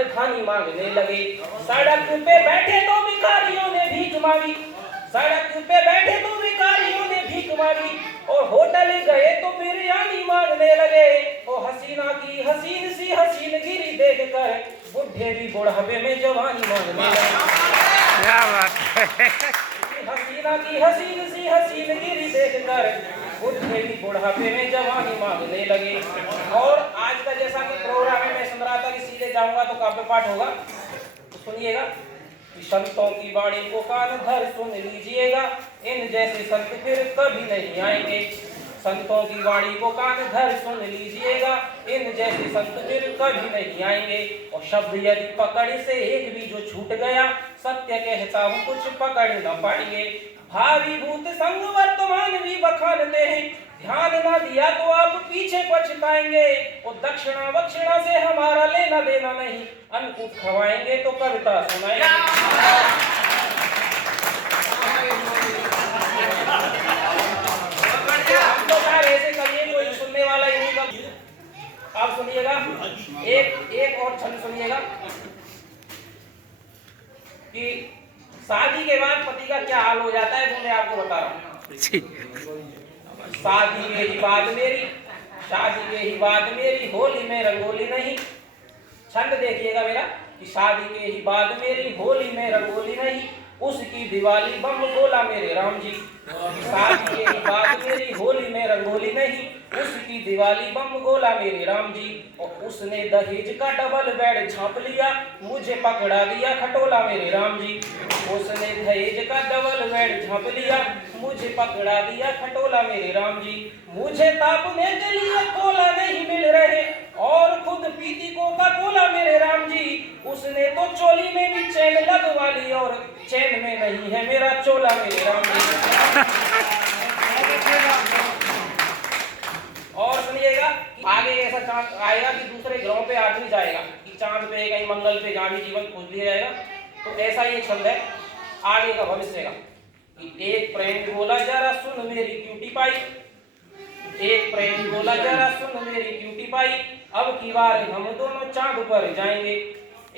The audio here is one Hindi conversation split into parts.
राजधानी मांगने लगे। सड़क पे बैठे तो भिखारियों ने भीख मांगी, सड़क पे बैठे तो भिखारियों ने भीख मांगी, और होटल गए तो बिरयानी मांगने लगे। ओ हसीना की हसीन सी हसीनगिरी देखकर बुढ़े भी बुढ़ापे में जवानी मांगने लगे। क्या बात है। हसीना की हसीन सी हसीनगिरी देखकर बुढ़े भी बुढ़ापे में जवानी मांगने लगे। और आज का जैसा कि प्रोग्राम है, मैं सुन रहा था कि सीधे जाऊंगा तो काव्य पाठ होगा, तो सुनिएगा कि संतों की वाणी को कान धर सुन लीजिएगा, इन जैसे संत फिर कभी नहीं आएंगे। संतों की वाणी को कान धर सुन लीजिएगा, इन जैसे संत फिर कभी नहीं आएंगे। और शब्द यदि पकड़ से एक भी जो छूट गया, सत्य कहता हूँ कुछ पकड़ न पाएंगे। भावी भूत संग वर्तमान भी बखानते हैं, ध्यान ना दिया तो आप पीछे पछताएंगे। और दक्षिणा वक्षिणा से हमारा लेना देना नहीं, अन्नकूट खवाएंगे तो कविता सुनाएंगे। ऐसे करिए, कोई सुनने वाला ही नहीं का। आप सुनिएगा, एक और छंद सुनिएगा कि शादी के बाद पति का क्या हाल हो जाता है, वो मैं आपको बता रहा हूँ। शादी के ही बाद मेरी, शादी के ही बाद मेरी होली में रंगोली नहीं। छंद देखिएगा मेरा कि शादी के ही बाद मेरी होली में रंगोली नहीं, उसकी दिवाली बम गोला मेरे राम जी। शादी के ही बाद मेरी होली में रंगोली नहीं, उसकी दिवाली बम गोला मेरे राम जी। और उसने दहेज का डबल बेड छाप लिया, मुझे पकड़ा दिया खटोला मेरे राम जी। उसने दहेज का डबल बेड छाप लिया, मुझे पकड़ा दिया खटोला मेरे राम जी। मुझे तापने के लिए कोला नहीं मिल रहे, और खुद पीती कोका कोला मेरे राम जी। उसने तो चोली में भी चैन लगवा ली, और चैन में नहीं है मेरा चोला मेरे राम जी। और सुनिएगा कि आगे ऐसा चांद आएगा कि दूसरे ग्रहों पे आदमी जाएगा, कि चांद पे कहीं मंगल पे जहाँ भी जीवन खोज लिया जाएगा। तो ऐसा ही एक छंद है आगे का भविष्य का कि एक प्रेमी बोला जरा सुन मेरी क्यूटी पाई, एक प्रेमी बोला जरा सुन मेरी क्यूटी पाई, अब की बार हम दोनों चांद पर जाएंगे।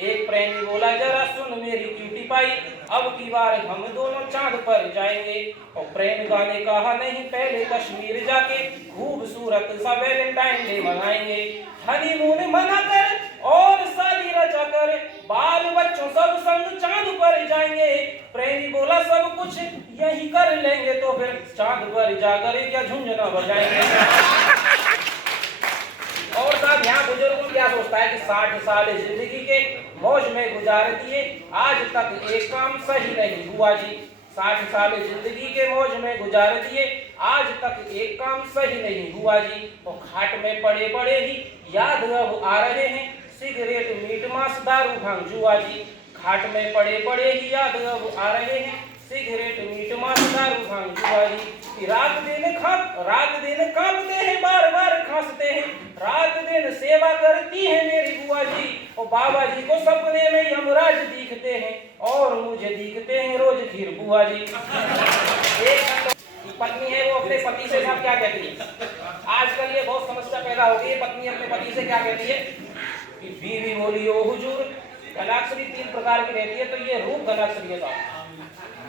एक प्रेमी बोला जरा सुन मेरी क्यूटी पाई, अब की बार हम दोनों चांद पर जाएंगे। और प्रेम का ने कहा नहीं पहले कश्मीर जाके खूबसूरत सा वैलेंटाइन डे मनाएंगे। हनीमून मनाकर और शादी रचा कर बाल बच्चों सब संग चांद पर जाएंगे। प्रेमी बोला सब कुछ यही कर लेंगे, तो फिर चांद पर जाकर क्या झुंझुना बजाएंगे। और साहब यहाँ बुजुर्ग क्या सोचता है कि 60 साल जिंदगी के मौज में गुजार दिए, आज तक एक काम सही नहीं हुआ जी। 60 साल जिंदगी के मौज में गुजार दिए, आज तक एक काम सही नहीं हुआ जी। तो खाट में पड़े पड़े ही याद अब आ रहे हैं, सिगरेट मीट मांस दारू भांग जुआ जी। खाट में पड़े पड़े ही याद अब आ रहे हैं, सिगरेट मीट मांस दारू भांग जुआ जी। रात दिन कांपते हैं, बार बार खांसते हैं, रात दिन सेवा करती है मेरी बुआ जी। और बाबा जी को सपने में यमराज दिखते हैं, और मुझे दिखते हैं रोज खीर बुआ जी। एक पत्नी है, वो अपने पति से साहब क्या कहती है, आजकल ये बहुत समस्या पैदा हो गई है। पत्नी अपने पति से क्या कहती है कि बीवी बोली ओ हुजूर। घनाक्षरी 3 प्रकार की रहती है, तो ये रूप घनाक्षरी है साहब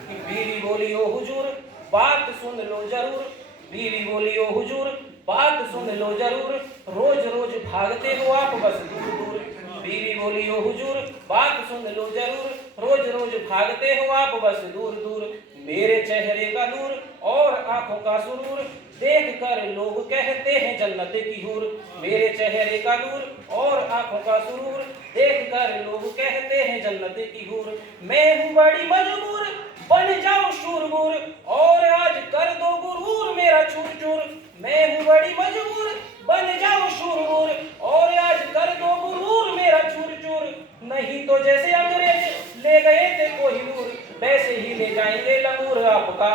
कि बीवी बोली ओ हुजूर बात सुन लो जरूर, बीवी बोली ओ हुजूर बात सुन लो जरूर, रोज रोज भागते हो आप बस दूर दूर। बीवी बोली ओ हुजूर बात सुन लो जरूर, रोज रोज भागते हो आप बस दूर दूर। मेरे चेहरे का नूर और आंखों का सुरूर, देख कर लोग कहते हैं जन्नत की हूर। मेरे चेहरे का नूर और आंखों का सुरूर, देख कर लोग कहते हैं जन्नत की हूर। मैं हूँ बड़ी मजबूर बन जाऊं शूरबूर, और आज कर दो गुरूर मेरा चूर चूर। मैं हूँ बड़ी मजबूर बन जाऊं शूरबूर, और आज कर दो गुरूर मेरा चूर चूर। नहीं तो जैसे अंग्रेज ले गए थे कोहिनूर, वैसे ही ले जाएंगे लंगूर आपका।